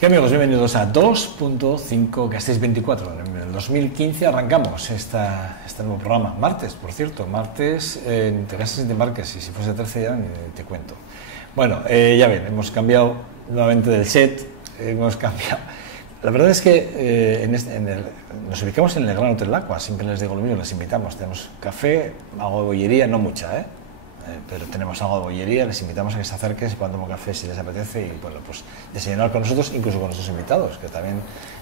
¿Qué amigos? Bienvenidos a 2.5 Gasteiz 24. En el 2015 arrancamos este nuevo programa. Martes, por cierto, martes en Te Gasteiz de Marques, y si fuese 13 ya te cuento. Bueno, ya ven, hemos cambiado nuevamente del set, hemos cambiado. La verdad es que nos ubicamos en el Gran Hotel Lacua, siempre les digo lo mismo, les invitamos. Tenemos café, algo de bollería, no mucha, pero tenemos algo de bollería, les invitamos a que se acerquen, se puedan tomar café si les apetece y bueno, pues desayunar con nosotros, incluso con nuestros invitados, que también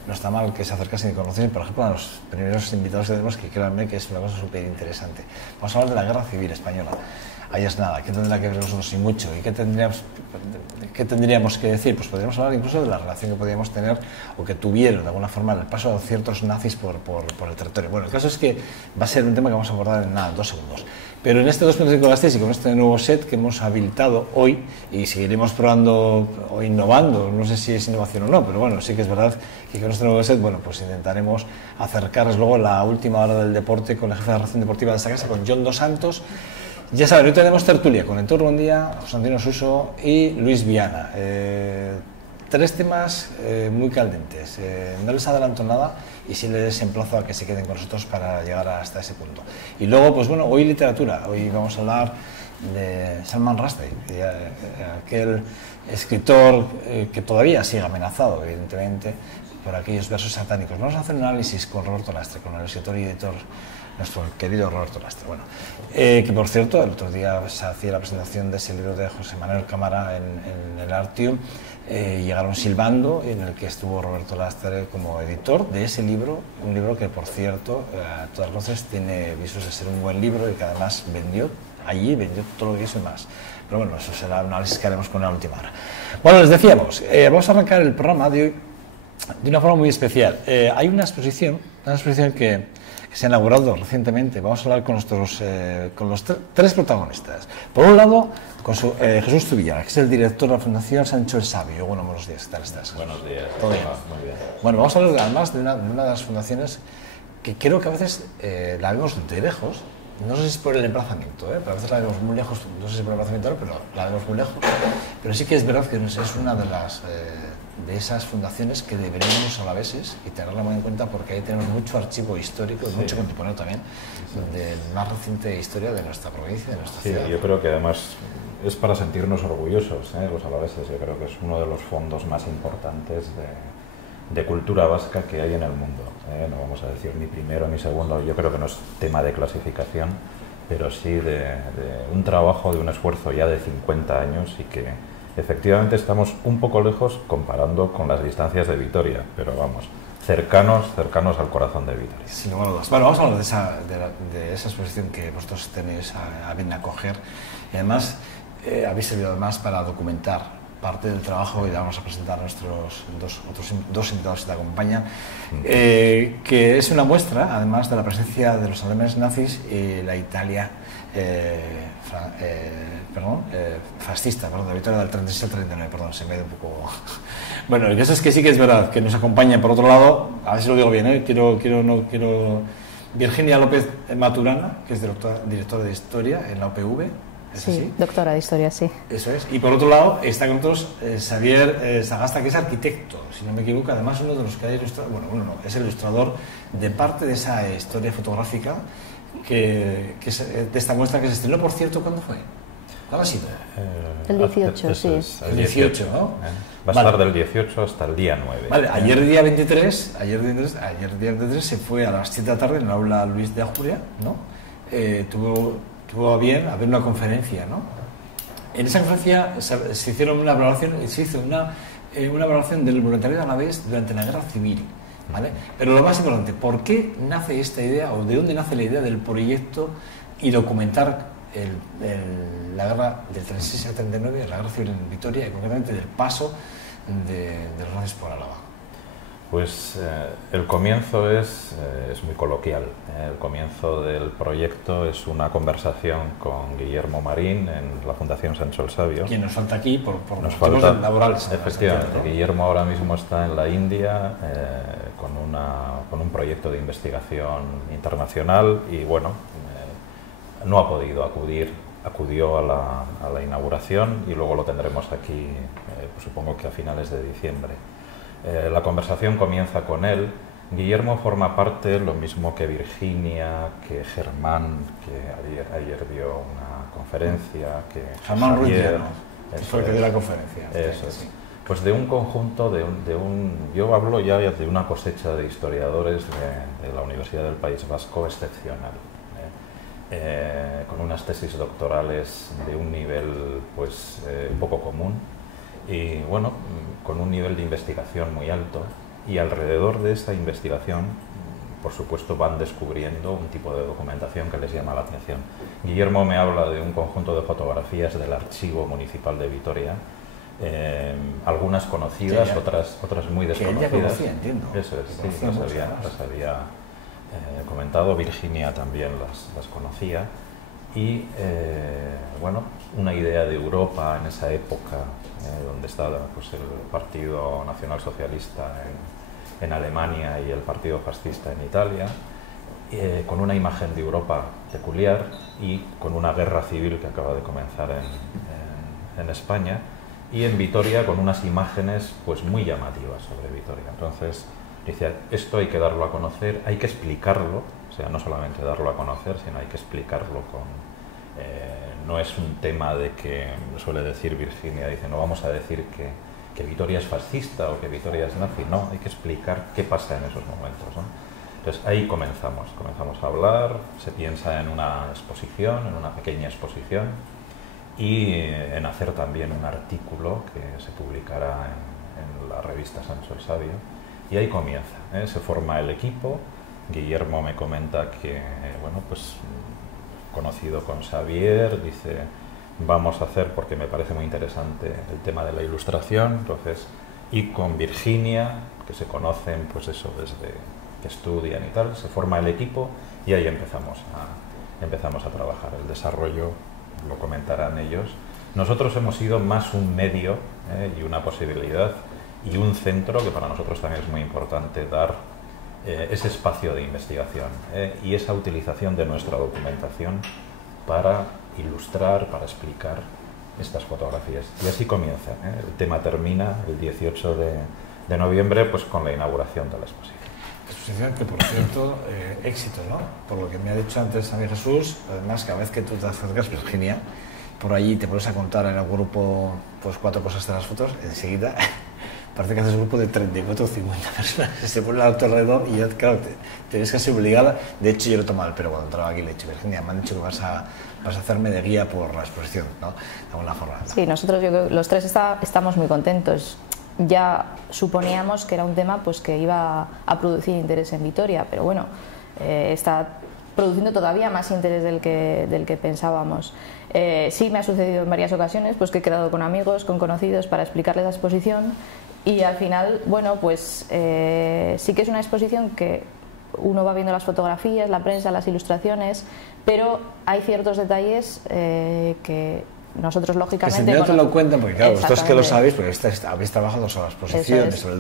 no está mal que se acercasen y conocen, por ejemplo, a los primeros invitados que tenemos, que créanme que es una cosa súper interesante. Vamos a hablar de la Guerra Civil Española. Ahí es nada, ¿qué tendrá que ver nosotros? Y mucho. ¿Y qué tendríamos que decir? Pues podríamos hablar incluso de la relación que podríamos tener o que tuvieron de alguna forma el paso de ciertos nazis por el territorio. Bueno, el caso es que va a ser un tema que vamos a abordar en nada, 2 segundos. Pero en este 2.5 Gasteiz y con este nuevo set que hemos habilitado hoy, y seguiremos probando o innovando, no sé si es innovación o no, pero bueno, sí que es verdad que con este nuevo set, bueno, pues intentaremos acercarles luego la última hora del deporte con la jefa de la redacción deportiva de esta casa, con Jon Dos Santos. Ya saben, hoy tenemos tertulia con Héctor Rondía, José Antonio Suso y Luis Viana. 3 temas muy caldentes. No les adelanto nada y sí les emplazo a que se queden con nosotros para llegar hasta ese punto. Y luego, pues bueno, hoy literatura. Hoy vamos a hablar de Salman Rushdie, aquel escritor que todavía sigue amenazado, evidentemente, por aquellos versos satánicos. Vamos a hacer un análisis con Roberto Lastre, con el escritor y editor, nuestro querido Roberto Lastre. Bueno, que por cierto, el otro día se hacía la presentación de ese libro de José Manuel Cámara en el Artium. Llegaron silbando, en el que estuvo Roberto Lastre como editor de ese libro, un libro que por cierto a todas luces tiene visos de ser un buen libro y que además vendió todo lo que hizo y más. Pero bueno, eso será un análisis que haremos con la última hora. Bueno, les decíamos, vamos a arrancar el programa de hoy de una forma muy especial. Hay una exposición que se ha inaugurado recientemente. Vamos a hablar con los 3 protagonistas. Por un lado, con Jesús Zubillar, que es el director de la Fundación Sancho el Sabio. Bueno, buenos días, ¿qué tal estás? Buenos días. ¿Todo bien? Muy bien. Bueno, vamos a hablar además de una de las fundaciones que creo que a veces la vemos de lejos. No sé si es por el emplazamiento, pero a veces la vemos muy lejos, no sé si por el emplazamiento, pero la vemos muy lejos. Pero sí que es verdad que es una de esas fundaciones que deberíamos alaveses y tenerla muy en cuenta, porque ahí tenemos mucho archivo histórico y mucho contemporáneo también de la más reciente historia de nuestra provincia, de nuestra ciudad. Yo creo que además es para sentirnos orgullosos, los alaveses. Yo creo que es uno de los fondos más importantes de cultura vasca que hay en el mundo. No vamos a decir ni primero ni segundo, yo creo que no es tema de clasificación, pero sí de un trabajo, de un esfuerzo ya de 50 años y que efectivamente estamos un poco lejos comparando con las distancias de Vitoria, pero vamos, cercanos al corazón de Vitoria. Sin lugar a dudas. Bueno, vamos a hablar de esa exposición que vosotros tenéis a bien acoger. Y además, habéis servido además para documentar parte del trabajo, y vamos a presentar a nuestros dos invitados que te acompañan, que es una muestra, además, de la presencia de los alemanes nazis y la Italia fascista, la victoria del 36 al 39, perdón, se me ha ido un poco... Bueno, el caso es que sí que es verdad que nos acompaña, por otro lado, a ver si lo digo bien, Virginia López Maturana, que es directora de Historia en la UPV. Sí, así? Doctora de Historia, sí. Eso es. Y por otro lado está con nosotros Xavier Sagasta, que es arquitecto, si no me equivoco, además uno de los que ha ilustrado, es el ilustrador de parte de esa historia fotográfica de esta muestra que se estrenó, por cierto, ¿cuándo fue? ¿Cuándo ha sido? El 18, sí. El 18, ¿no? Va a estar del 18 hasta el día 9. Vale, ayer día 23 se fue a las 7 de la tarde en el aula Luis de Ajuria, ¿no? Tuvo a bien haber una conferencia, ¿no? En esa conferencia se hizo una valoración del voluntariado alavés durante la Guerra Civil, ¿vale? Pero lo más importante, ¿por qué nace esta idea, o de dónde nace la idea del proyecto y documentar la guerra del 36 al 39, la Guerra Civil en Vitoria, y concretamente del paso de los nazis por Álava? Pues el comienzo es muy coloquial. El comienzo del proyecto es una conversación con Guillermo Marín en la Fundación Sancho el Sabio. Quien nos falta aquí por motivos laborales. Efectivamente, ¿no? Guillermo ahora mismo está en la India con un proyecto de investigación internacional y bueno, no ha podido acudió a la inauguración y luego lo tendremos aquí, pues supongo que a finales de diciembre. La conversación comienza con él. Guillermo forma parte, lo mismo que Virginia, que Germán, que ayer dio una conferencia, que Germán Javier, fue el que dio la conferencia. Eso es. Pues de un conjunto, yo hablo ya de una cosecha de historiadores de la Universidad del País Vasco excepcional, con unas tesis doctorales de un nivel pues poco común y bueno, con un nivel de investigación muy alto, y alrededor de esa investigación, por supuesto, van descubriendo un tipo de documentación que les llama la atención. Guillermo me habla de un conjunto de fotografías del Archivo Municipal de Vitoria, algunas conocidas, otras muy desconocidas. Que ella conocía, entiendo. Eso es, sí, las había comentado. Virginia también las conocía. Y bueno, una idea de Europa en esa época, donde estaba pues, el Partido Nacional Socialista en Alemania y el Partido Fascista en Italia, con una imagen de Europa peculiar y con una guerra civil que acaba de comenzar en España, y en Vitoria con unas imágenes pues muy llamativas sobre Vitoria. Entonces dice, esto hay que darlo a conocer, hay que explicarlo, o sea, no solamente darlo a conocer, sino hay que explicarlo no es un tema de que, suele decir Virginia, dice, no vamos a decir que Vitoria es fascista o que Vitoria es nazi, no, hay que explicar qué pasa en esos momentos, ¿no? Entonces ahí comenzamos a hablar, se piensa en una exposición, en una pequeña exposición, y en hacer también un artículo que se publicará en la revista Sancho el Sabio, y ahí comienza, se forma el equipo. Guillermo me comenta que, bueno, pues conocido con Xavier, dice, vamos a hacer, porque me parece muy interesante el tema de la ilustración, entonces, y con Virginia, que se conocen, pues eso, desde que estudian y tal, se forma el equipo y ahí empezamos a trabajar. El desarrollo lo comentarán ellos. Nosotros hemos sido más un medio y una posibilidad y un centro que para nosotros también es muy importante dar ese espacio de investigación y esa utilización de nuestra documentación para ilustrar, para explicar estas fotografías. Y así comienza. El tema termina el 18 de noviembre pues con la inauguración de la exposición. Exposición que, por cierto, éxito, ¿no? Por lo que me ha dicho antes a mí Jesús, además, cada vez que tú te acercas, Virginia, por allí te pones a contar en el grupo pues 4 cosas de las fotos, enseguida parece que haces un grupo de 34 o 50 personas que se ponen a tu alrededor y ya, claro, te ves casi obligada. De hecho, yo lo tomo mal, pero cuando entraba aquí le he dicho, Virginia, me han dicho que vas a hacerme de guía por la exposición, ¿no? De alguna forma. Sí, nosotros yo creo que los tres estamos muy contentos. Ya suponíamos que era un tema pues que iba a producir interés en Vitoria, pero bueno, está produciendo todavía más interés del que pensábamos. Sí me ha sucedido en varias ocasiones pues que he quedado con amigos, con conocidos para explicarles la exposición, y al final, bueno, pues sí que es una exposición que uno va viendo las fotografías, la prensa, las ilustraciones, pero hay ciertos detalles que nosotros lógicamente... Que si no te lo cuentan, porque claro, vosotros que lo sabéis, porque habéis trabajado sobre las exposiciones, sobre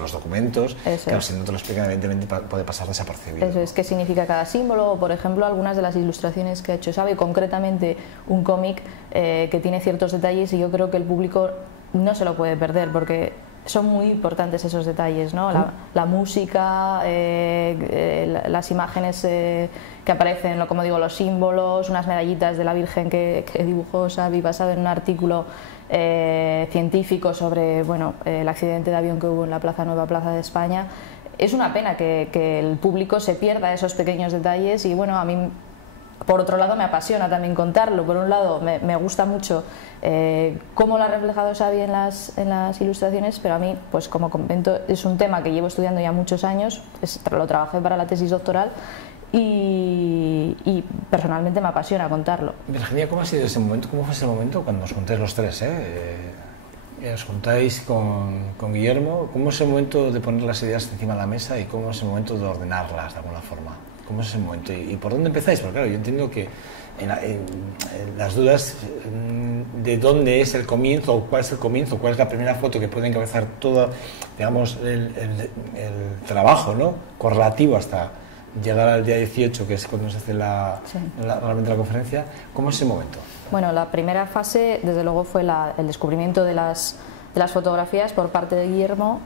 los documentos, claro, si no te lo explican, evidentemente puede pasar desapercibido. Eso es, qué significa cada símbolo, o por ejemplo, algunas de las ilustraciones que ha hecho Xavi, concretamente un cómic que tiene ciertos detalles y yo creo que el público no se lo puede perder, porque son muy importantes esos detalles, ¿no? La música, las imágenes que aparecen, como digo, los símbolos, unas medallitas de la Virgen que dibujó Xavi basado en un artículo científico sobre, bueno, el accidente de avión que hubo en la Nueva Plaza de España. Es una pena que el público se pierda esos pequeños detalles y, bueno, a mí, por otro lado, me apasiona también contarlo. Por un lado, me gusta mucho cómo lo ha reflejado Xavi en las ilustraciones, pero a mí, pues como comento, es un tema que llevo estudiando ya muchos años, lo trabajé para la tesis doctoral y personalmente me apasiona contarlo. Virginia, ¿cómo ha sido ese momento? ¿Cómo fue ese momento cuando os juntáis los tres? Os juntáis con Guillermo. ¿Cómo es el momento de poner las ideas encima de la mesa y cómo es el momento de ordenarlas de alguna forma? ¿Cómo es ese momento? ¿Y por dónde empezáis? Porque claro, yo entiendo que en las dudas de dónde es el comienzo, o cuál es el comienzo, cuál es la primera foto que puede encabezar todo, digamos, el trabajo, ¿no? Correlativo hasta llegar al día 18, que es cuando se hace realmente la conferencia. ¿Cómo es ese momento? Bueno, la primera fase, desde luego, fue el descubrimiento de las fotografías por parte de Guillermo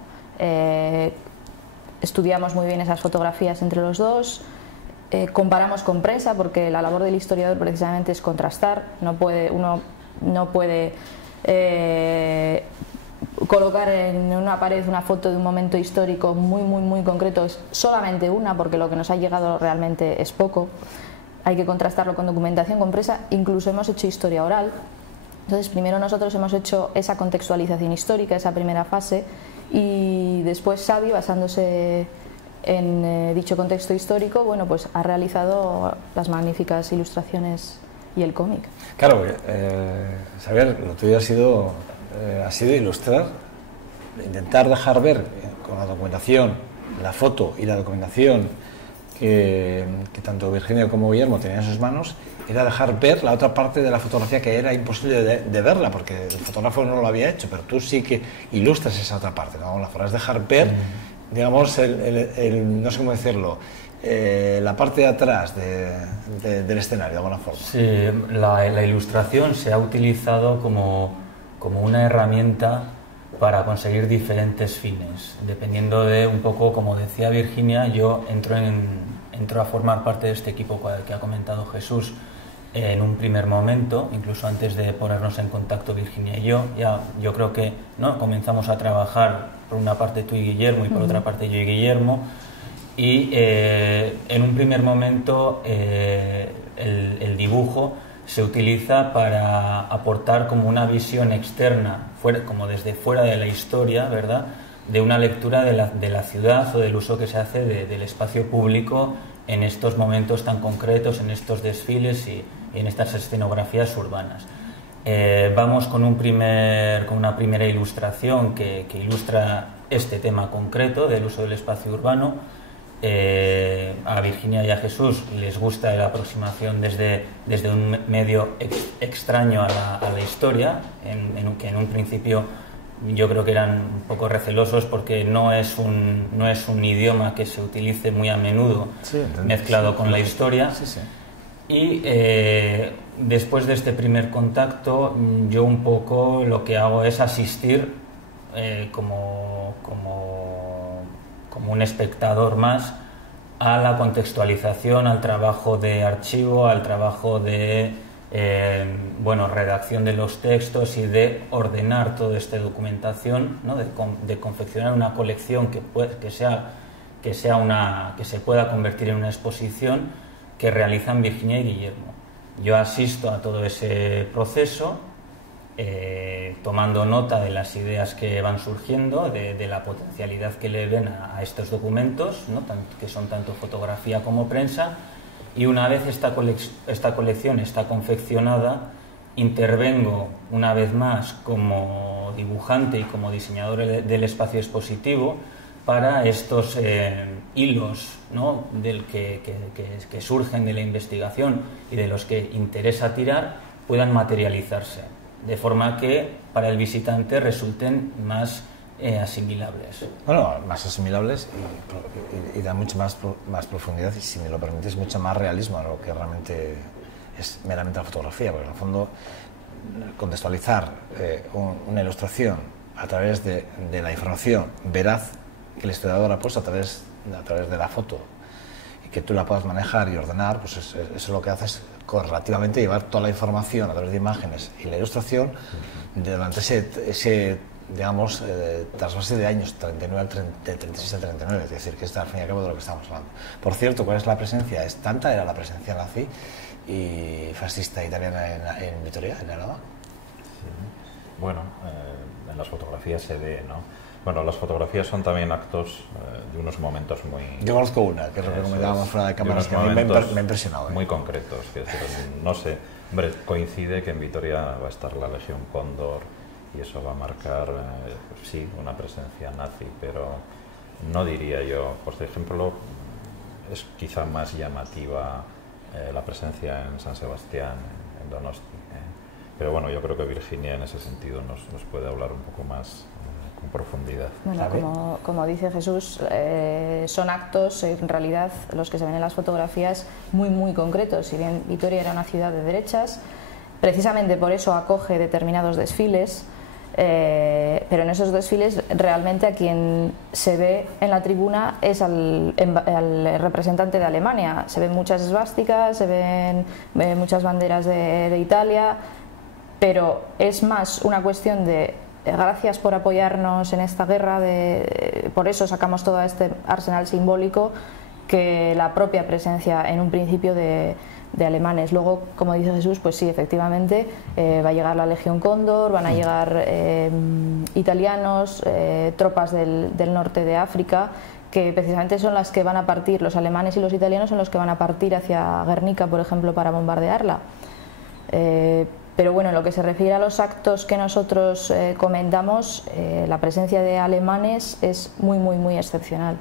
estudiamos muy bien esas fotografías entre los dos, comparamos con prensa, porque la labor del historiador precisamente es contrastar. Uno no puede colocar en una pared una foto de un momento histórico muy concreto, es solamente una, porque lo que nos ha llegado realmente es poco. Hay que contrastarlo con documentación, con prensa. Incluso hemos hecho historia oral. Entonces, primero nosotros hemos hecho esa contextualización histórica, esa primera fase, y después Xavi, basándose en dicho contexto histórico, bueno, pues ha realizado las magníficas ilustraciones y el cómic. Claro, Xavier, lo tuyo ha sido ilustrar, intentar dejar ver con la documentación, la foto y la documentación que tanto Virginia como Guillermo tenían en sus manos, era dejar ver la otra parte de la fotografía que era imposible de verla, porque el fotógrafo no lo había hecho, pero tú sí que ilustras esa otra parte, ¿no? La forma es dejar ver, digamos, no sé cómo decirlo, la parte de atrás del escenario, de alguna forma. Sí, la ilustración se ha utilizado como una herramienta para conseguir diferentes fines. Dependiendo de un poco, como decía Virginia, yo entro a formar parte de este equipo que ha comentado Jesús en un primer momento, incluso antes de ponernos en contacto Virginia y yo creo que, ¿no?, comenzamos a trabajar por una parte tú y Guillermo y por otra parte yo y Guillermo, y en un primer momento el dibujo se utiliza para aportar como una visión externa, como desde fuera de la historia, ¿verdad?, de una lectura de la ciudad o del uso que se hace del espacio público en estos momentos tan concretos, en estos desfiles y en estas escenografías urbanas. Vamos con una primera ilustración que ilustra este tema concreto del uso del espacio urbano. A Virginia y a Jesús les gusta la aproximación desde un medio extraño a la historia, que en un principio yo creo que eran un poco recelosos porque no es un idioma que se utilice muy a menudo, mezclado con la historia. Y después de este primer contacto, yo un poco lo que hago es asistir como un espectador más a la contextualización, al trabajo de archivo, al trabajo de redacción de los textos y de ordenar toda esta documentación, ¿no?, de confeccionar una colección que se pueda convertir en una exposición que realizan Virginia y Guillermo. Yo asisto a todo ese proceso, tomando nota de las ideas que van surgiendo, de la potencialidad que le ven a estos documentos, ¿no?, que son tanto fotografía como prensa. Y una vez esta colección está confeccionada, intervengo una vez más como dibujante y como diseñador del espacio expositivo para estos hilos, ¿no?, que surgen de la investigación y de los que interesa tirar puedan materializarse, de forma que para el visitante resulten más asimilables. Bueno, más asimilables y da mucha más profundidad y, si me lo permitís, mucho más realismo a lo que realmente es meramente la fotografía, porque en el fondo contextualizar una ilustración a través de la información veraz que el historiador ha puesto a través de la foto y que tú la puedas manejar y ordenar, pues eso lo que hace es correlativamente llevar toda la información a través de imágenes y la ilustración durante ese digamos, trasvase de años, 39 de 36 al 39, es decir, que es al fin y al cabo de lo que estamos hablando. Por cierto, ¿cuál es la presencia? ¿Es tanta? Era la presencia nazi y fascista italiana en Vitoria, en Álava? Sí. Bueno, en las fotografías se ve, ¿no? Bueno, las fotografías son también actos de unos momentos muy... Yo conozco una, que es lo que comentábamos fuera de cámaras, que a mí me ha impresionado. Muy concretos, que no sé, hombre, coincide que en Vitoria va a estar la Legión Cóndor, y eso va a marcar, sí, una presencia nazi, pero no diría yo. Por ejemplo, es quizá más llamativa la presencia en San Sebastián, en Donosti. Pero bueno, yo creo que Virginia en ese sentido nos puede hablar un poco más con profundidad. Bueno, como dice Jesús, son actos, en realidad, los que se ven en las fotografías muy concretos. Si bien Vitoria era una ciudad de derechas, precisamente por eso acoge determinados desfiles, pero en esos desfiles realmente a quien se ve en la tribuna es al representante de Alemania. Se ven muchas esvásticas, se ven muchas banderas de Italia, pero es más una cuestión de gracias por apoyarnos en esta guerra, por eso sacamos todo este arsenal simbólico, que la propia presencia en un principio de alemanes. Luego, como dice Jesús, pues sí, efectivamente va a llegar la Legión Cóndor, van a llegar italianos, tropas del norte de África, que precisamente son las que van a partir, los alemanes y los italianos son los que van a partir hacia Guernica, por ejemplo, para bombardearla. Pero bueno, en lo que se refiere a los actos que nosotros comentamos, la presencia de alemanes es muy excepcional.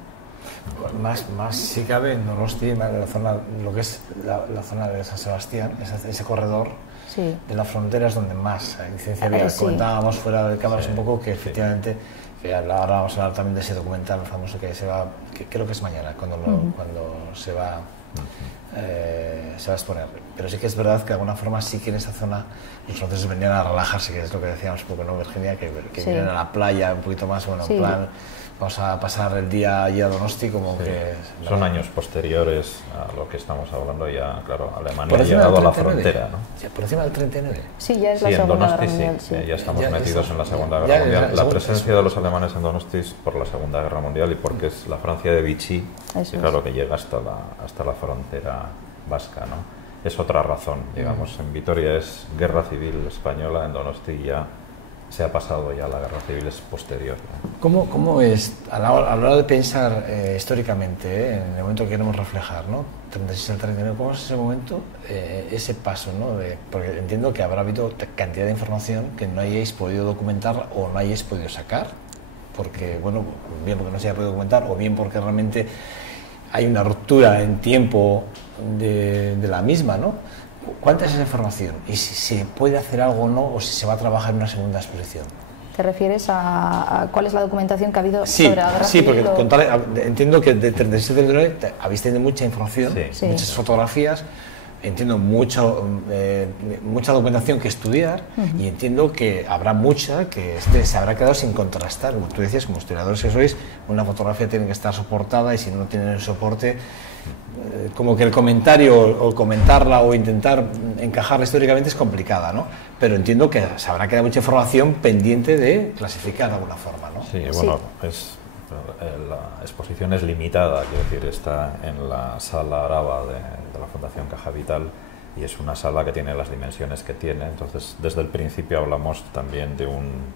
Más si cabe en Donosti, en la zona, lo que es la zona de San Sebastián, ese corredor de la frontera es donde más incidencia había. Sí. Comentábamos fuera de cámaras un poco que efectivamente, que ahora vamos a hablar también de ese documental famoso que se va, que creo que es mañana, cuando se va a exponer. Pero sí que es verdad que de alguna forma sí que en esa zona los franceses venían a relajarse, que es lo que decíamos un poco, ¿no, Virginia? Que vienen a la playa un poquito más, bueno, en plan, vamos a pasar el día allí a Donosti, como que... Son años posteriores a lo que estamos hablando ya, claro, Alemania ha llegado a la frontera, ¿no? Sí, por encima del 39. Sí, ya es la Segunda Guerra Mundial. Ya estamos metidos en la Segunda Guerra Mundial. La presencia de los alemanes en Donosti es por la Segunda Guerra Mundial y porque es la Francia de Vichy, que claro que llega hasta la frontera vasca, ¿no? Es otra razón, digamos, en Vitoria es guerra civil española, en Donosti ya se ha pasado ya la guerra civil, es posterior, ¿no? ¿Cómo es, a la hora de pensar históricamente, en el momento que queremos reflejar, ¿no? 36 al 39, ¿cómo es ese momento, ese paso, ¿no? Porque entiendo que habrá habido cantidad de información que no hayáis podido documentar o no hayáis podido sacar, porque, bueno, bien porque no se haya podido documentar o bien porque realmente hay una ruptura en tiempo de la misma, ¿no? ¿Cuánta es esa información? Y si se puede hacer algo o no, o si se va a trabajar en una segunda exposición. ¿Te refieres a cuál es la documentación que ha habido sobre la guerra civil? Sí, porque entiendo que de 37 al 39 habéis tenido mucha información, muchas fotografías, entiendo mucha documentación que estudiar y entiendo que habrá mucha que se habrá quedado sin contrastar. Como tú decías, como historiadores que sois, una fotografía tiene que estar soportada y si no tienen el soporte, como que el comentario o comentarla o intentar encajarla históricamente es complicada, ¿no? Pero entiendo que se habrá quedado mucha información pendiente de clasificar de alguna forma, ¿no? Sí, bueno, la exposición es limitada, quiero decir, está en la sala Araba de la Fundación Caja Vital y es una sala que tiene las dimensiones que tiene, entonces desde el principio hablamos también de un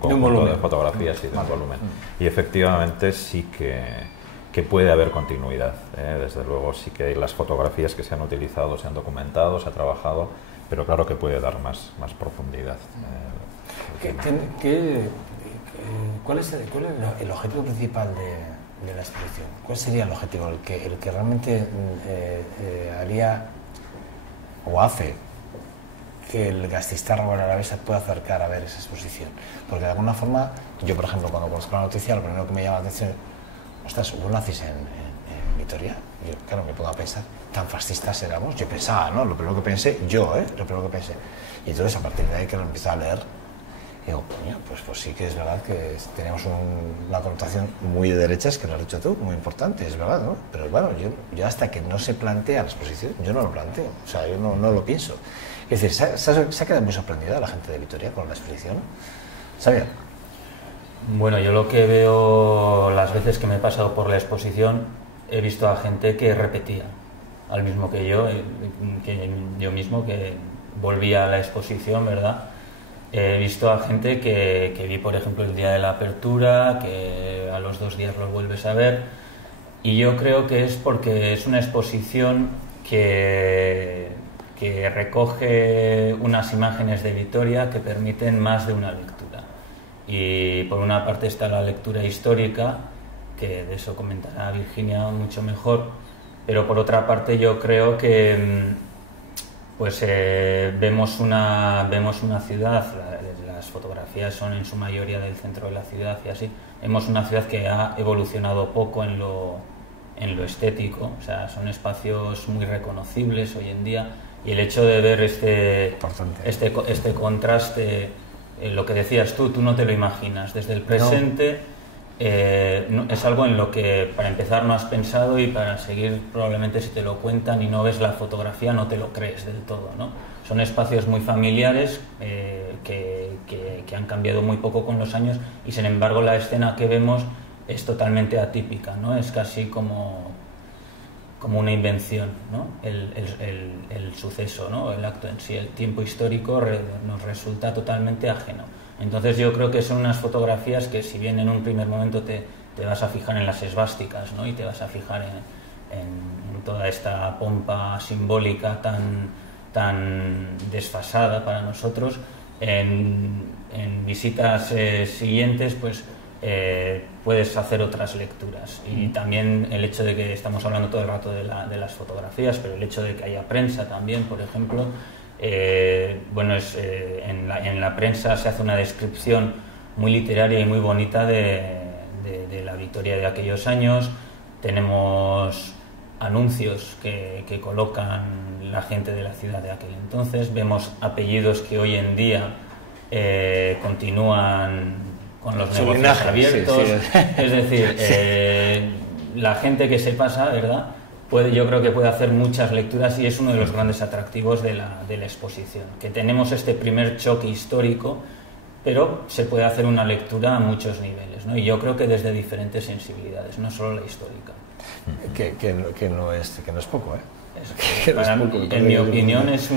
conjunto de fotografías y de un volumen. Y efectivamente sí que puede haber continuidad, desde luego sí que hay las fotografías que se han utilizado, se han documentado, se ha trabajado, pero claro que puede dar más profundidad. ¿Cuál es el objetivo principal de la exposición? ¿Cuál sería el objetivo, el que realmente haría o hace que el gastistarro o el alavesa pueda acercar a ver esa exposición? Porque de alguna forma, yo por ejemplo cuando conozco la noticia, lo primero que me llama la atención es: ostras, ¿hubo nazis en Vitoria? Yo, claro, me pongo a pensar, ¿tan fascistas éramos? Yo pensaba, ¿no? Lo primero que pensé, lo primero que pensé. Y entonces a partir de ahí que lo empiezo a leer, digo, coño, pues sí que es verdad que tenemos una connotación muy de derechas, que lo has dicho tú, muy importante, es verdad, ¿no? Pero bueno, yo hasta que no se plantea la exposición, yo no lo planteo, o sea, yo no lo pienso. Es decir, se ha quedado muy sorprendida la gente de Vitoria con la exposición. ¿Sabía? Bueno, yo lo que veo las veces que me he pasado por la exposición, he visto a gente que repetía, al mismo que yo mismo, que volvía a la exposición, ¿verdad? He visto a gente que vi, por ejemplo, el día de la apertura, que a los 2 días los vuelves a ver, y yo creo que es porque es una exposición que recoge unas imágenes de Vitoria que permiten más de una lectura. Y por una parte está la lectura histórica, que de eso comentará Virginia mucho mejor, pero por otra parte yo creo que vemos una ciudad, las fotografías son en su mayoría del centro de la ciudad y así, vemos una ciudad que ha evolucionado poco en lo estético, o sea, son espacios muy reconocibles hoy en día, y el hecho de ver este contraste lo que decías tú no te lo imaginas. Desde el presente es algo en lo que para empezar no has pensado, y para seguir probablemente si te lo cuentan y no ves la fotografía no te lo crees del todo, ¿no? Son espacios muy familiares que han cambiado muy poco con los años, y sin embargo la escena que vemos es totalmente atípica, ¿no? Es casi como una invención, ¿no? El suceso, ¿no? El acto en sí, el tiempo histórico nos resulta totalmente ajeno. Entonces yo creo que son unas fotografías que, si bien en un primer momento te vas a fijar en las esvásticas, ¿no? Y te vas a fijar en toda esta pompa simbólica tan desfasada para nosotros, en visitas siguientes pues puedes hacer otras lecturas. Y también el hecho de que estamos hablando todo el rato de las fotografías, pero el hecho de que haya prensa también, por ejemplo, en la prensa se hace una descripción muy literaria y muy bonita de la Vitoria de aquellos años. Tenemos anuncios que colocan la gente de la ciudad de aquel entonces, vemos apellidos que hoy en día continúan con los negocios abiertos, sí. Es decir, la gente que se pasa, ¿verdad?, yo creo que puede hacer muchas lecturas, y es uno de los grandes atractivos de la exposición, que tenemos este primer choque histórico, pero se puede hacer una lectura a muchos niveles, ¿no? Y yo creo que desde diferentes sensibilidades, no solo la histórica. Que no es poco, en mi opinión es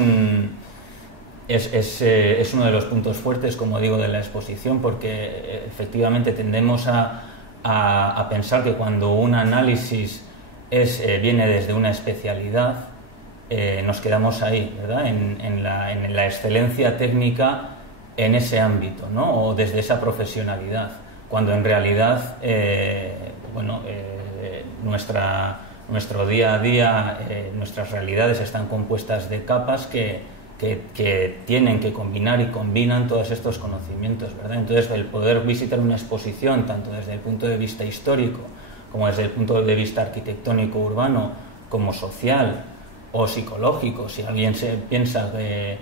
uno de los puntos fuertes, como digo, de la exposición, porque efectivamente tendemos a pensar que cuando un análisis viene desde una especialidad, nos quedamos ahí, ¿verdad?, en la excelencia técnica en ese ámbito, ¿no?, o desde esa profesionalidad, cuando en realidad nuestro día a día, nuestras realidades están compuestas de capas que tienen que combinar y combinan todos estos conocimientos, ¿verdad? Entonces, el poder visitar una exposición tanto desde el punto de vista histórico como desde el punto de vista arquitectónico urbano, como social o psicológico, si alguien se piensa que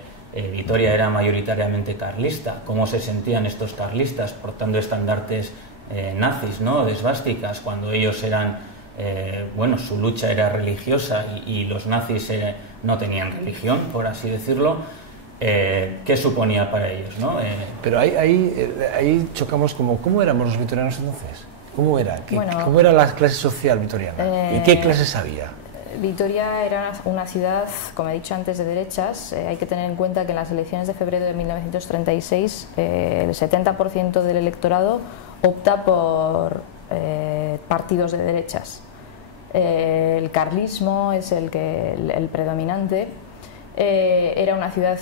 Vitoria era mayoritariamente carlista, cómo se sentían estos carlistas portando estandartes nazis, ¿no?, de esvásticas, cuando ellos eran, su lucha era religiosa y los nazis no tenían religión, por así decirlo. ¿Qué suponía para ellos, ¿no? Pero ahí chocamos ¿cómo éramos los vitorianos entonces? ¿Cómo era? ¿Cómo era la clase social vitoriana? ¿Y qué clases había? Vitoria era una ciudad, como he dicho antes, de derechas. Hay que tener en cuenta que en las elecciones de febrero de 1936 el 70% del electorado opta por partidos de derechas. El carlismo es el predominante. Era una ciudad,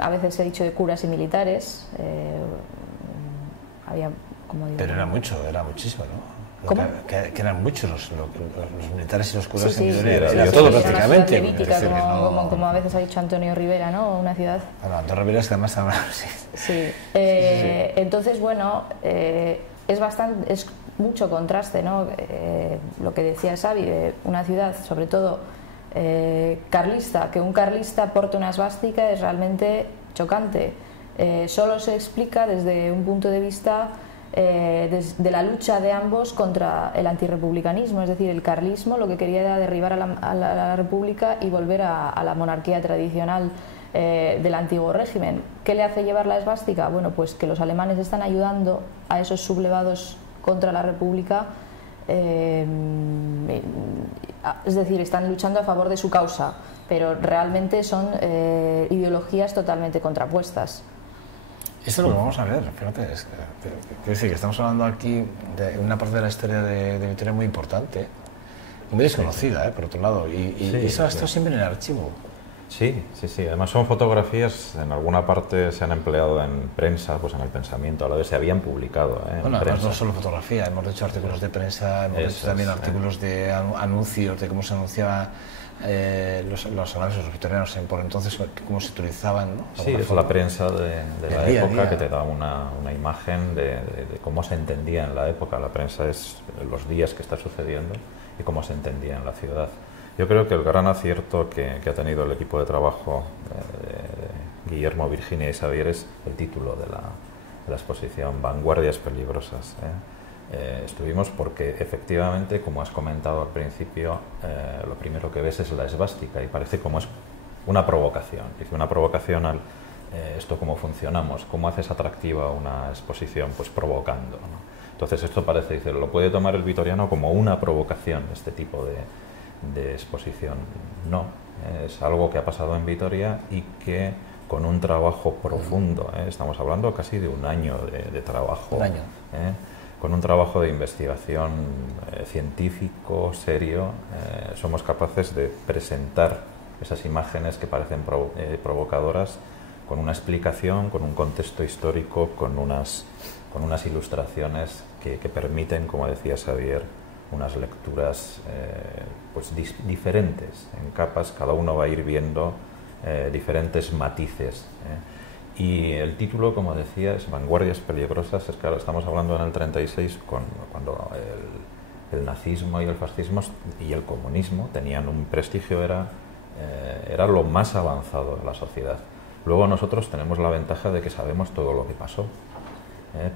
a veces he dicho, de curas y militares. Había, como digo, pero era muchísimo, ¿no? ¿Cómo? Que eran muchos los militares y los curas sí, en sí, Vitoria, sí, era sí, todo era prácticamente. Una ciudad levítica, como a veces ha dicho Antonio Rivera, ¿no? Una ciudad. Bueno, Antonio Rivera es que además sí. Sí. Entonces, es mucho contraste, ¿no? Lo que decía Xavi, de una ciudad, sobre todo carlista, que un carlista porte una esvástica es realmente chocante. Solo se explica desde un punto de vista de la lucha de ambos contra el antirrepublicanismo, es decir, el carlismo lo que quería era derribar a la república y volver a la monarquía tradicional del antiguo régimen. ¿Qué le hace llevar la esvástica? Bueno, pues que los alemanes están ayudando a esos sublevados contra la república, es decir, están luchando a favor de su causa, pero realmente son ideologías totalmente contrapuestas. Esto es lo que vamos a ver, fíjate, quiero decir que estamos hablando aquí de una parte de la historia de Vitoria muy importante, muy desconocida, por otro lado, y eso ha estado siempre en el archivo. Sí, además son fotografías, en alguna parte se han empleado en prensa, pues en el pensamiento, a la vez se habían publicado. Bueno, además no solo fotografía, hemos hecho artículos de prensa, hemos hecho también artículos de anuncios, de cómo se anunciaba los análisis, los vitorianos por entonces, cómo se utilizaban, ¿no? Sí, es la prensa de la época que te da una imagen de cómo se entendía en la época. La prensa es los días que está sucediendo y cómo se entendía en la ciudad. Yo creo que el gran acierto que ha tenido el equipo de trabajo de Guillermo, Virginia y Xavier es el título la exposición Vanguardias Peligrosas. Estuvimos porque efectivamente, como has comentado al principio, lo primero que ves es la esvástica y parece como es una provocación. Dice una provocación al esto cómo funcionamos, cómo haces atractiva una exposición, pues provocando, ¿no? Entonces esto parece, dice, lo puede tomar el vitoriano como una provocación, este tipo de exposición. No, es algo que ha pasado en Vitoria y que con un trabajo profundo, estamos hablando casi de un año de trabajo, un año. Con un trabajo de investigación científico, serio, somos capaces de presentar esas imágenes que parecen provocadoras con una explicación, con un contexto histórico, con unas ilustraciones que permiten, como decía Xavier, unas lecturas pues diferentes, en capas, cada uno va a ir viendo diferentes matices. Y el título, como decía, es Vanguardias Peligrosas. Es que ahora estamos hablando en el 36, cuando el nazismo y el fascismo y el comunismo tenían un prestigio, era lo más avanzado de la sociedad. Luego nosotros tenemos la ventaja de que sabemos todo lo que pasó,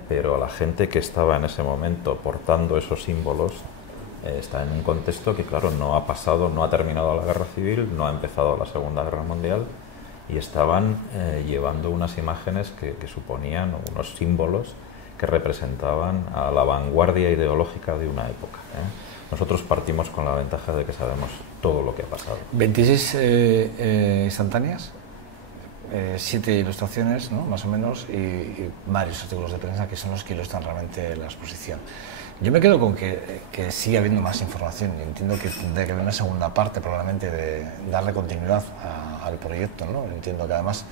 pero la gente que estaba en ese momento portando esos símbolos está en un contexto que, claro, no ha pasado, no ha terminado la Guerra Civil, no ha empezado la Segunda Guerra Mundial, y estaban llevando unas imágenes que suponían unos símbolos que representaban a la vanguardia ideológica de una época. Nosotros partimos con la ventaja de que sabemos todo lo que ha pasado. 26 instantáneas, 7 ilustraciones, ¿no?, más o menos, y varios artículos de prensa que son los que ilustran realmente la exposición. Yo me quedo con que sigue habiendo más información y entiendo que tendría que haber una segunda parte probablemente de darle continuidad al proyecto, ¿no? Entiendo que además,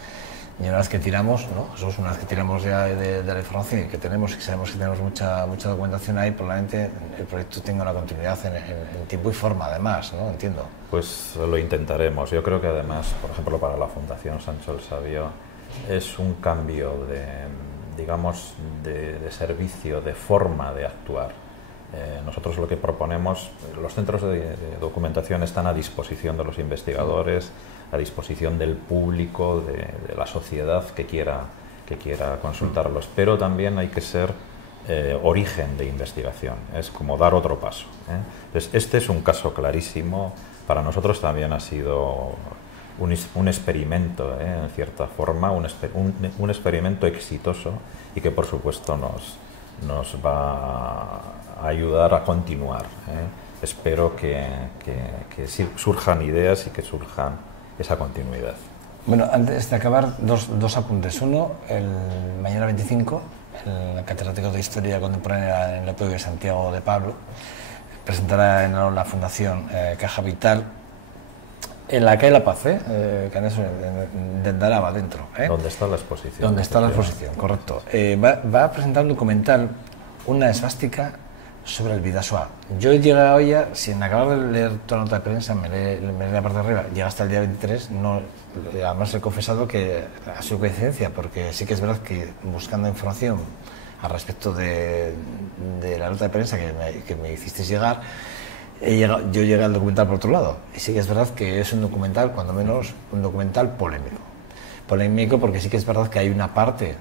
y una vez que tiramos, ¿no?, una vez que tiramos ya de la información y que tenemos, y sabemos que tenemos mucha documentación ahí, probablemente el proyecto tenga una continuidad en tiempo y forma, además, ¿no? Entiendo. Pues lo intentaremos. Yo creo que además, por ejemplo, para la Fundación Sancho el Sabio, es un cambio digamos, de servicio, de forma de actuar. Nosotros lo que proponemos, los centros de documentación están a disposición de los investigadores, a disposición del público, de la sociedad que quiera consultarlos, pero también hay que ser origen de investigación, es como dar otro paso. Entonces, este es un caso clarísimo. Para nosotros también ha sido un experimento, en cierta forma, un experimento exitoso y que por supuesto nos va a ayudar a continuar. Espero que surjan ideas y que surjan esa continuidad. Bueno, antes de acabar, dos apuntes. Uno, el mañana 25, el catedrático de Historia Contemporánea en la PUC de Santiago de Pablo presentará en la Fundación Caja Vital en la calle La Paz, que en eso, de Andaraba, dentro. ¿Dónde está la exposición? Donde está la exposición, correcto. Va a presentar un documental, una esvástica sobre el Bidasoa. Yo he llegado ya, sin acabar de leer toda la nota de prensa, me leí la parte de arriba, llega hasta el día 23, además he confesado que ha sido coincidencia, porque sí que es verdad que buscando información al respecto de la nota de prensa que me hicisteis llegar, yo llegué al documental por otro lado, y sí que es verdad que es un documental, cuando menos, un documental polémico porque sí que es verdad que hay una parte,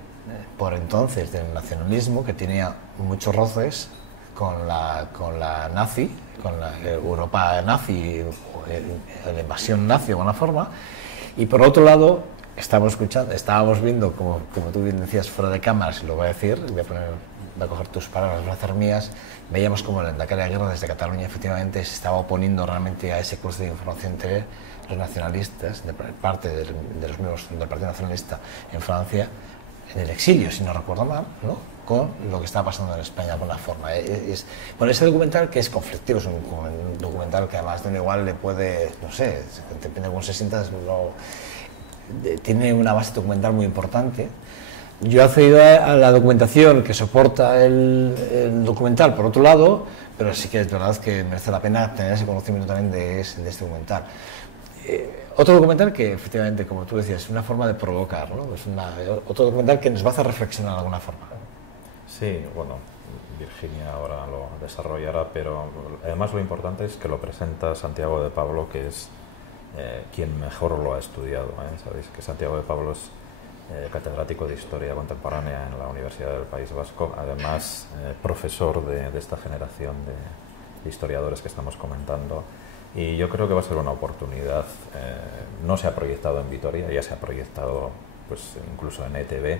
por entonces, del nacionalismo que tenía muchos roces con la nazi, con la Europa nazi, la invasión nazi de alguna forma, y por otro lado estábamos viendo, como tú bien decías, fuera de cámaras, y lo voy a decir, voy a coger tus palabras, voy a hacer mías, veíamos como el Endacari de Guerra desde Cataluña efectivamente se estaba oponiendo realmente a ese cruce de información entre los nacionalistas, de parte de los miembros del Partido Nacionalista en Francia, en el exilio, si no recuerdo mal, ¿no?, con lo que estaba pasando en España de alguna forma. Bueno, ese documental que es conflictivo, es un documental que además de uno igual le puede, no sé, depende de cómo se sienta, tiene una base documental muy importante. Yo he accedido a la documentación que soporta el documental por otro lado, pero sí que es verdad que merece la pena tener ese conocimiento también de este documental. Otro documental que efectivamente, como tú decías, es una forma de provocar, ¿no? Es otro documental que nos va a hacer reflexionar de alguna forma. Sí, bueno, Virginia ahora lo desarrollará, pero además lo importante es que lo presenta Santiago de Pablo, que es quien mejor lo ha estudiado. Sabéis que Santiago de Pablo es catedrático de Historia Contemporánea en la Universidad del País Vasco, además profesor de esta generación de historiadores que estamos comentando. Y yo creo que va a ser una oportunidad. No se ha proyectado en Vitoria, ya se ha proyectado pues incluso en ETV,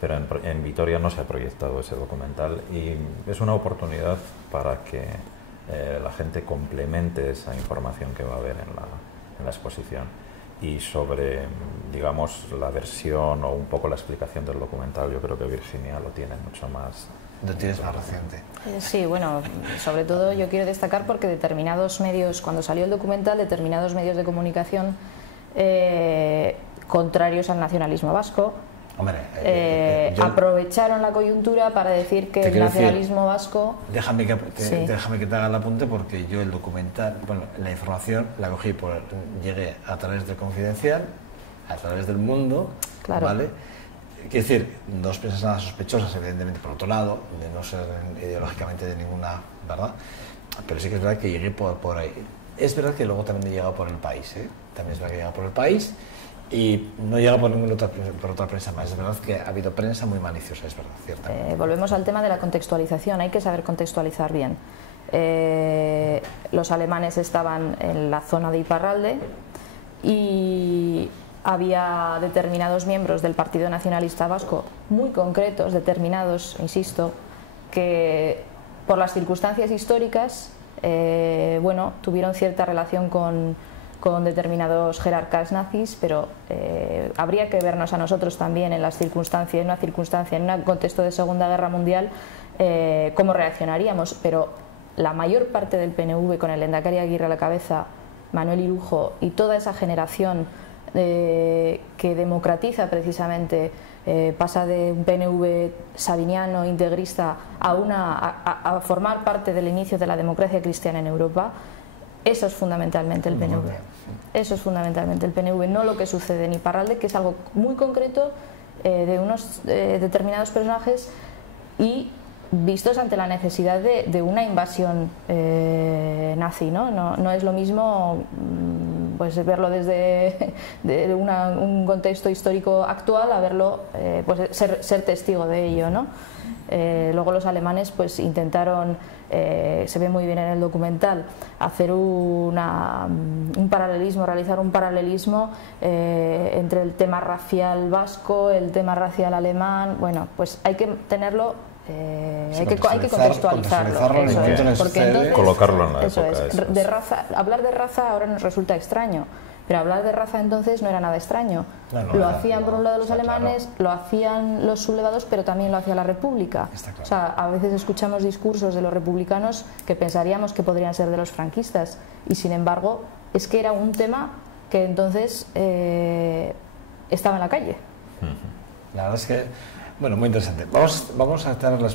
pero en Vitoria no se ha proyectado ese documental, y es una oportunidad para que la gente complemente esa información que va a haber en la exposición. Y sobre, digamos, la versión o un poco la explicación del documental, yo creo que Virginia lo tiene mucho más. Lo tienes más reciente. Sí, bueno, sobre todo yo quiero destacar porque determinados medios, cuando salió el documental, determinados medios de comunicación contrarios al nacionalismo vasco, hombre, aprovecharon la coyuntura para decir que el nacionalismo vasco... Déjame que te haga el apunte, porque yo el documental, bueno, la información la cogí, llegué a través del Confidencial, a través del Mundo, claro. ¿Vale? Quiero decir, no os piensas nada sospechosas, evidentemente, por otro lado, de no ser ideológicamente de ninguna, ¿verdad? Pero sí que es verdad que llegué por ahí. Es verdad que luego también he llegado por El País, ¿eh? También es verdad que he llegado por El País y no llega por ninguna otra prensa más. Es verdad que ha habido prensa muy maliciosa, es verdad, ciertamente. Volvemos al tema de la contextualización, hay que saber contextualizar bien. Los alemanes estaban en la zona de Iparralde y había determinados miembros del Partido Nacionalista Vasco, muy concretos, determinados, insisto, que por las circunstancias históricas, bueno, tuvieron cierta relación con determinados jerarcas nazis, pero habría que vernos a nosotros también en en un contexto de Segunda Guerra Mundial, cómo reaccionaríamos. Pero la mayor parte del PNV, con el lehendakari Aguirre a la cabeza, Manuel Irujo y toda esa generación que democratiza precisamente, pasa de un PNV sabiniano, integrista, a formar parte del inicio de la democracia cristiana en Europa. Eso es fundamentalmente el PNV. Eso es fundamentalmente el PNV, no lo que sucede en Iparralde, que es algo muy concreto de unos determinados personajes y vistos ante la necesidad de una invasión nazi, ¿no? No es lo mismo pues verlo desde un contexto histórico actual a verlo, pues ser testigo de ello, ¿no? Luego los alemanes pues intentaron, se ve muy bien en el documental, hacer un paralelismo, realizar un paralelismo entre el tema racial vasco, el tema racial alemán. Bueno, pues hay que tenerlo, hay que contextualizarlo, porque entonces, colocarlo en la época. De raza, hablar de raza ahora nos resulta extraño, pero hablar de raza entonces no era nada extraño. Lo hacían por un lado los alemanes, lo hacían los sublevados, pero también lo hacía la República. O sea, a veces escuchamos discursos de los republicanos que pensaríamos que podrían ser de los franquistas, y sin embargo es que era un tema que entonces estaba en la calle. La verdad es que, bueno, muy interesante. Vamos a estar en la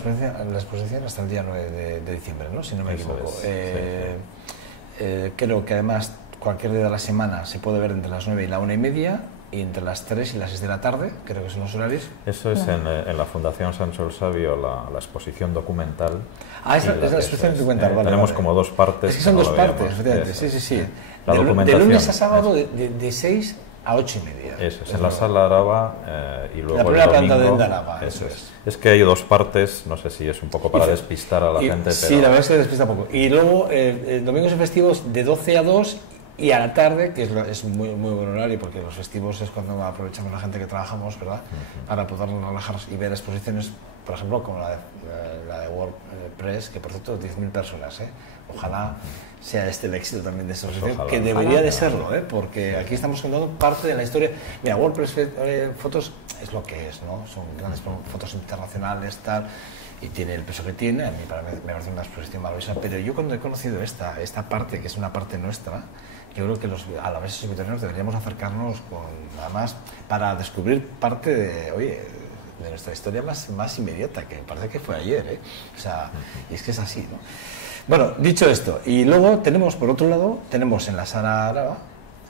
exposición hasta el día 9 de diciembre, ¿no? Si no me equivoco. Creo que además cualquier día de la semana se puede ver entre las 9 y la 1:30, y entre las 3 y las 6 de la tarde, creo que son los horarios. Eso es en la Fundación Sancho el Sabio, la exposición documental. Ah, es la exposición documental, vale. Tenemos como dos partes. Es que son dos partes, efectivamente, sí. De lunes a sábado de 6 a 8:30. Eso es, en la sala Araba y luego la primera el domingo, planta de Araba. Eso es. Es que hay dos partes, no sé si es un poco para despistar a la gente. Sí, pero... la verdad es que despista poco. Y luego domingos y festivos de 12 a 2 y a la tarde, que es muy buen horario, porque los festivos es cuando aprovechamos la gente que trabajamos, ¿verdad? Para podernos relajar y ver exposiciones, por ejemplo, como la de WordPress, que por cierto 10.000 personas, ¿eh? Ojalá sea este el éxito también de esta exposición, que debería de serlo, porque aquí estamos contando parte de la historia. Mira, WordPress Fotos es lo que es, ¿no? Son grandes fotos internacionales, tal, y tiene el peso que tiene. A mí me parece una exposición maravillosa, pero yo cuando he conocido esta parte, que es una parte nuestra, yo creo que los alaveses y vitorianos deberíamos acercarnos además para descubrir parte de nuestra historia más inmediata, que parece que fue ayer, ¿eh? O sea, y es que es así, ¿no? Bueno, dicho esto, y luego tenemos, por otro lado, tenemos en la sala Araba,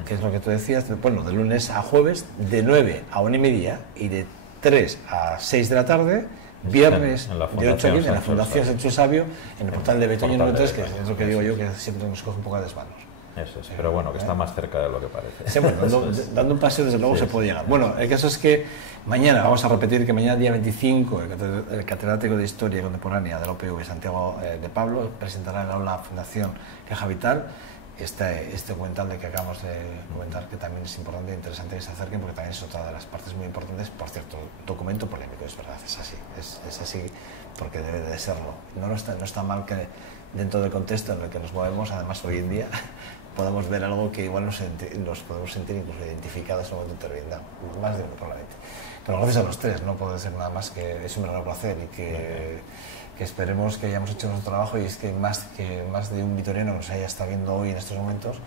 que es lo que tú decías, bueno, de lunes a jueves, de 9 a 1:30 y de 3 a 6 de la tarde, viernes de 8 a 10 en la Fundación Sancho Sabio, en el portal de Betoño 93, que es lo que digo yo, que siempre nos coge un poco de desvanos. Eso es, pero bueno, que está más cerca de lo que parece. Sí, bueno, dando un paseo desde luego se puede llegar. Bueno, el caso es que mañana, vamos a repetir que mañana día 25, el catedrático de Historia Contemporánea de la UPV Santiago de Pablo presentará en el aula Fundación Caja Vital este documental de que acabamos de comentar, que también es importante e interesante que se acerquen, porque también es otra de las partes muy importantes. Por cierto, documento polémico, es verdad, es así porque debe de serlo. No está mal que dentro del contexto en el que nos movemos, además hoy en día, podamos ver algo que igual nos podemos sentir incluso identificados en un momento determinado, más de uno probablemente. Pero gracias a los tres, no puedo decir nada más que es un verdadero placer y que esperemos que hayamos hecho nuestro trabajo, y es que más de un vitoriano que nos haya estado viendo hoy en estos momentos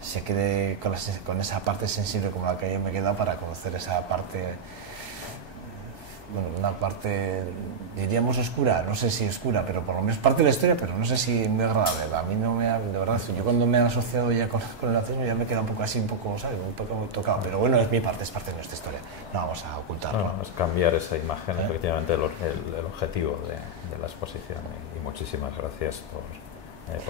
se quede con esa parte sensible como la que yo me he quedado, para conocer esa parte, bueno, una parte diríamos oscura, no sé si oscura, pero por lo menos parte de la historia, pero no sé si muy agradable. A mí no me ha, de verdad, yo cuando me han asociado ya con el nazismo ya me queda un poco así, ¿sabes? Un poco tocado, pero bueno, es mi parte, es parte de nuestra historia, no vamos a ocultarlo. No, es cambiar esa imagen, efectivamente, el objetivo de la exposición, y muchísimas gracias por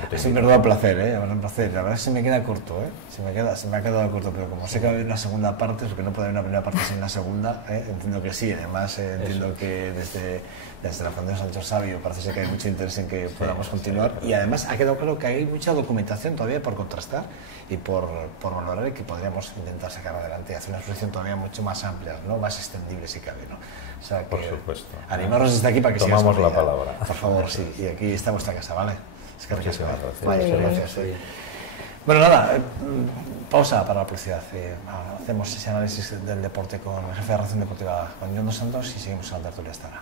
tu es un verdadero placer, un placer. La verdad es que se me queda corto, se me ha quedado corto, pero como sé que va a haber una segunda parte, porque no puede haber una primera parte sin una segunda, entiendo que sí. Además, entiendo que desde la Fundación Sancho Sabio parece ser que hay mucho interés en que podamos continuar, y además ha quedado claro que hay mucha documentación todavía por contrastar y por valorar, y que podríamos intentar sacar adelante y hacer una exposición todavía mucho más amplia, ¿no? Más extendible si cabe, ¿no? O sea, que por supuesto. Animaros desde aquí para que tomamos la palabra. Por favor, sí, y aquí está vuestra casa, ¿vale? Es que muchísimas gracias. Muchas gracias. Bueno, nada, pausa para la publicidad. Hacemos ese análisis del deporte con el jefe de la Relación Deportiva, con John Dos Santos, y seguimos en la tertulia hasta ahora.